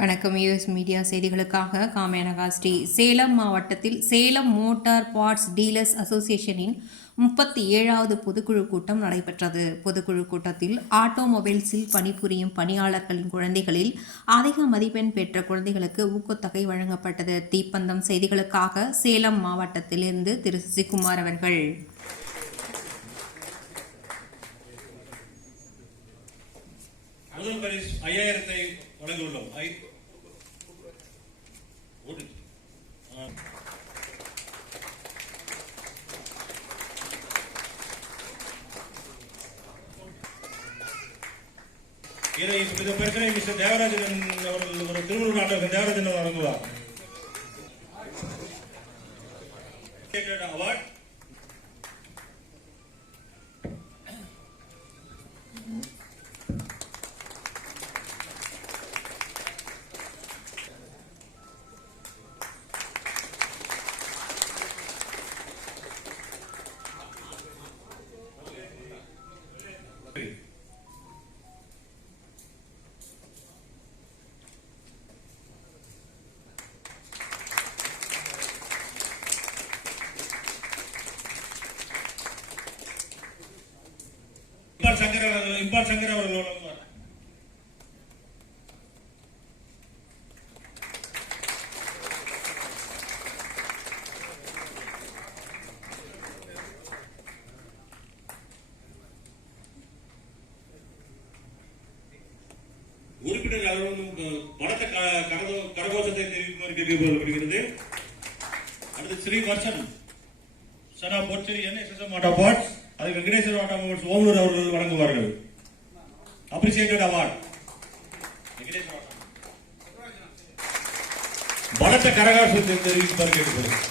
வணக்கம். US media செய்திகளுக்காக காமேனகாஸ்ரீ. சேலம் மாவட்டத்தில் சேலம் மோட்டார் பார்ட்ஸ் டீலர்ஸ் அசோசியேஷனின் 37வது பொதுக்குழு கூட்டம் நடைபெற்றது. பொதுக்குழு கூட்டத்தில் ஆட்டோமொபைல்ஸில் பணிபுரியும் பணியாளர்களின் குழந்தைகளில் அதிக மதிப்பெண் பெற்ற குழந்தைகளுக்கு ஊக்கத்தொகை வழங்கப்பட்டது. தீப்பந்தம் செய்திகளுக்காக சேலம் மாவட்டத்திலிருந்து திரு சசிகுமார் அவர்கள். முதல் பரிசு 5000 வழங்கியுள்ளோம். இந்த பிரச்சனை மிஸ்டர் தேவராஜன் அவர்கள் ஒரு திருவள்ளூர் நாட்டகம் தேவராஜன் வழங்குவார். அவார்ட் இம்பால் சங்கர் அவர்கள் உறுப்பினர் பலத்த கரகோஷத்தை தெரிவிக்குமாறு கேட்டுக்கொள்ளப்படுகிறது. அடுத்து ஸ்ரீ வர்ஷன் சனா போச்சேரி NSSM ஆட்டோ பார்ட்ஸ் அது வெங்கடேஸ்வர ஆட்டோமொபைல்ஸ் ஓமலூர் அவர்கள் வழங்குவார்கள். அப்ரிசியேட்டட் அவார்ட் பலத்த கரகோஷத்தை தெரிவிக்குமாறு கேட்டுக்கொள்கிறேன்.